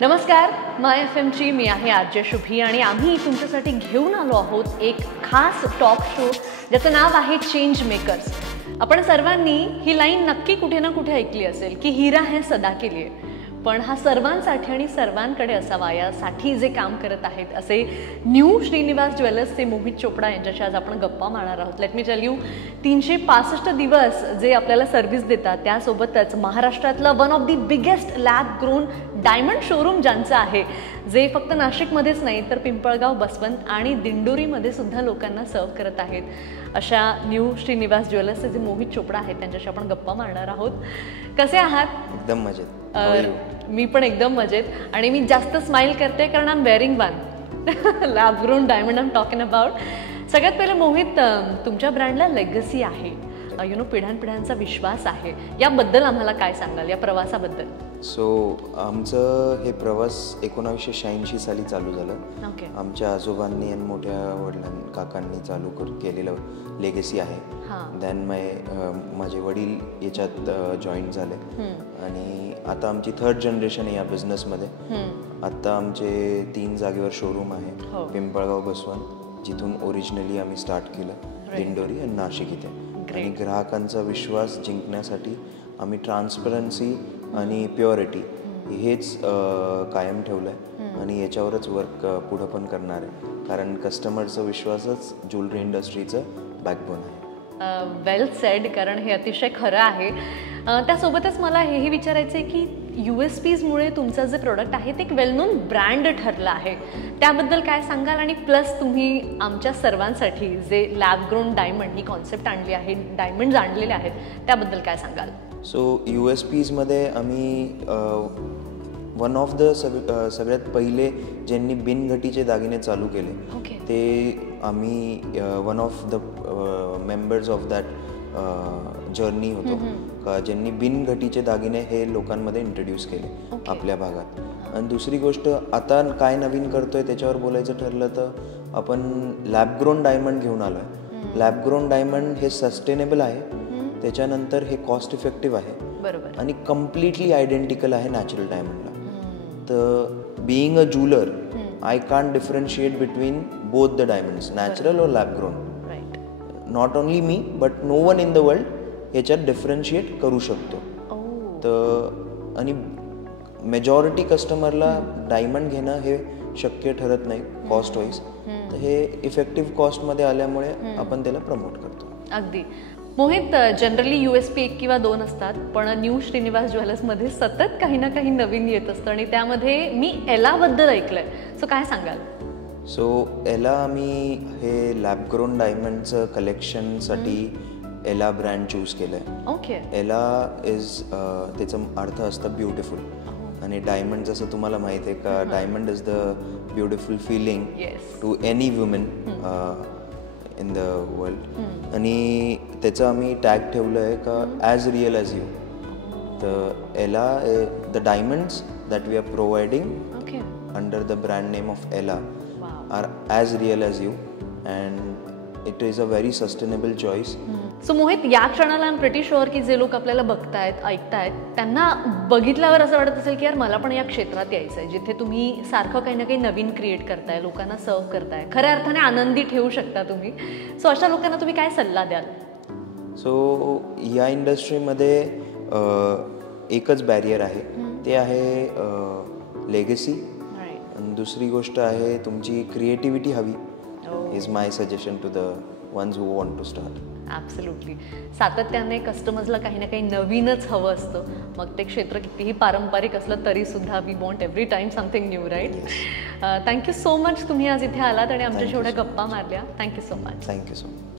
नमस्कार, माय एफएमची मी आहे आरजे शुभी आणि आम्ही तुमच्यासाठी घेऊन आलो आहोत एक खास टॉक शो ज्याचं नाव आहे चेंज मेकर्स. आपण सर्वांनी ही लाईन नक्की कुठे ना कुठे ऐकली असेल की हिरा है सदा के लिए, पण हा सर्वांसाठी आणि सर्वांकडे असावा यासाठी जे काम करत आहेत असे न्यू श्रीनिवास ज्वेलर्सचे मोहित चोपडा यांच्याशी आज आपण गप्पा मारणार आहोत. लेट मी टेल यू, 365 दिवस जे आपल्याला सर्व्हिस देतात त्यासोबतच महाराष्ट्रातलं one of the biggest lab grown diamond showroom ज्यांचं आहे, जे फक्त नाशिकमध्येच नाही तर पिंपळगाव, बसवंत आणि दिंडोरीमध्ये सुद्धा लोकांना सर्व करत आहेत, अशा न्यू श्रीनिवास ज्वेलर्सचे जे मोहित चोपडा आहेत त्यांच्याशी आपण गप्पा मारणार आहोत. कसे आहात? एकदम मजेत. मी पण एकदम मजेत आणि मी जास्त स्माइल करते कारण I am wearing one lab grown diamond. I am talking about. सगळ्यात पहिले मोहित, तुमच्या ब्रँडला लेगसी आहे, पिढ्यानपिढ्यांचा विश्वास आहे, याबद्दल आम्हाला काय सांगाल, या प्रवासाबद्दल? आमचं हे प्रवास 1986 साली चालू झालं. ओके. आमच्या आजोबांनी आणि मोठ्या वडिलांनी काकांनी चालू केलेलं लेगसी आहे. दॅन माझे वडील याच्यात जॉईन झाले आणि आता आमची 3rd जनरेशन आहे या बिझनेसमध्ये. आता आमचे 3 जागेवर शोरूम आहे, पिंपळगाव, बसवंत, जिथून ओरिजिनली आम्ही स्टार्ट केलं, दिंडोरी आणि नाशिक इथे. आणि ग्राहकांचा विश्वास जिंकण्यासाठी आम्ही ट्रान्सपरन्सी आणि प्युरिटी हेच कायम ठेवलं आहे आणि याच्यावरच वर्क पुढं पण करणार आहे, कारण कस्टमरचा विश्वासच ज्वेलरी इंडस्ट्रीचं बॅकबोन आहे. वेल सेड, कारण हे अतिशय खरं आहे. त्यासोबतच मला हेही विचारायचं आहे की USPsमुळे तुमचं जे प्रोडक्ट आहे ते एक वेल नोन ब्रँड ठरलं आहे, त्याबद्दल काय सांगाल? आणि प्लस तुम्ही आमच्या सर्वांसाठी जे लॅब ग्रोन डायमंड ही कॉन्सेप्ट आणली आहे, डायमंड्स आणलेले आहेत, त्याबद्दल काय सांगाल? USPsमध्ये आम्ही वन ऑफ द सगळ्यात पहिले ज्यांनी बिनघटीचे दागिने चालू केले ते आम्ही one of the members of that journey होतो, का ज्यांनी बिनघटीचे दागिने हे लोकांमध्ये इंट्रोड्यूस केले आपल्या भागात. आणि दुसरी गोष्ट, आता काय नवीन करतोय त्याच्यावर बोलायचं ठरलं तर आपण लॅब ग्रोन डायमंड घेऊन आलो आहे. लॅब ग्रोन डायमंड हे सस्टेनेबल आहे, त्याच्यानंतर हे कॉस्ट इफेक्टिव्ह आहे, बरोबर, आणि कम्प्लिटली आयडेंटिकल आहे नॅचरल डायमंडला. तर being a jeweller I can't differentiate between both the diamonds, natural और लॅब ग्रोन. नॉट ओनली मी but no one in the world याच्यात डिफरन्शिएट करू शकतो. तर आणि मेजॉरिटी कस्टमरला डायमंड घेणं हे शक्य ठरत नाही कॉस्ट वाईज, तर हे इफेक्टिव्ह कॉस्टमध्ये आल्यामुळे आपण त्याला प्रमोट करतो. अगदी. मोहित, जनरली USP 1 किंवा 2 असतात, पण न्यू श्रीनिवास ज्वेलर्समध्ये सतत काही ना काही नवीन येत असतं आणि त्यामध्ये मी एलाबद्दल ऐकलंय, सो काय सांगाल? एला आम्ही हे लॅब ग्रोन डायमंडचं कलेक्शनसाठी एला ब्रँड चूज केलं आहे. ओके. एला इज त्याचा अर्थ असतं ब्युटिफुल, आणि डायमंड जसं तुम्हाला माहिती आहे का, diamond is the beautiful feeling to any woman in the world. आणि त्याचं आम्ही टॅग ठेवलं आहे का ॲज रिअल ॲज यू. तर Ela the diamonds that we are providing under the brand name of Ela are as real as you and it is a very sustainable choice. So Mohit, या क्षणाला I am pretty sure की जे लोक आपल्याला बघतायत, ऐकतायत, त्यांना बघितल्यावर असं वाटत असेल की यार मला पण या क्षेत्रात यायचं आहे, जिथे तुम्ही सारखं काही ना काही नवीन क्रिएट करताय, लोकांना सर्व करताय, खऱ्या अर्थाने आनंदी ठेवू शकता तुम्ही. सो अशा लोकांना तुम्ही काय सल्ला द्याल? या इंडस्ट्रीमध्ये एकच बॅरियर आहे, ते आहे लेगसी. दुसरी गोष्ट आहे तुमची क्रिएटिव्हिटी हवी. Is my suggestion to the ones who want to start. Absolutely. सातत्याने कस्टमर्सला काही ना काही नवीनच हवं असतं, मग ते क्षेत्र कितीही पारंपरिक असलं तरी सुद्धा we want every time something new, right? Thank you so much, तुम्ही आज इथे आलात आणि आमच्याशी एवढ्या गप्पा मारल्या. Thank you so much. Thank you so much.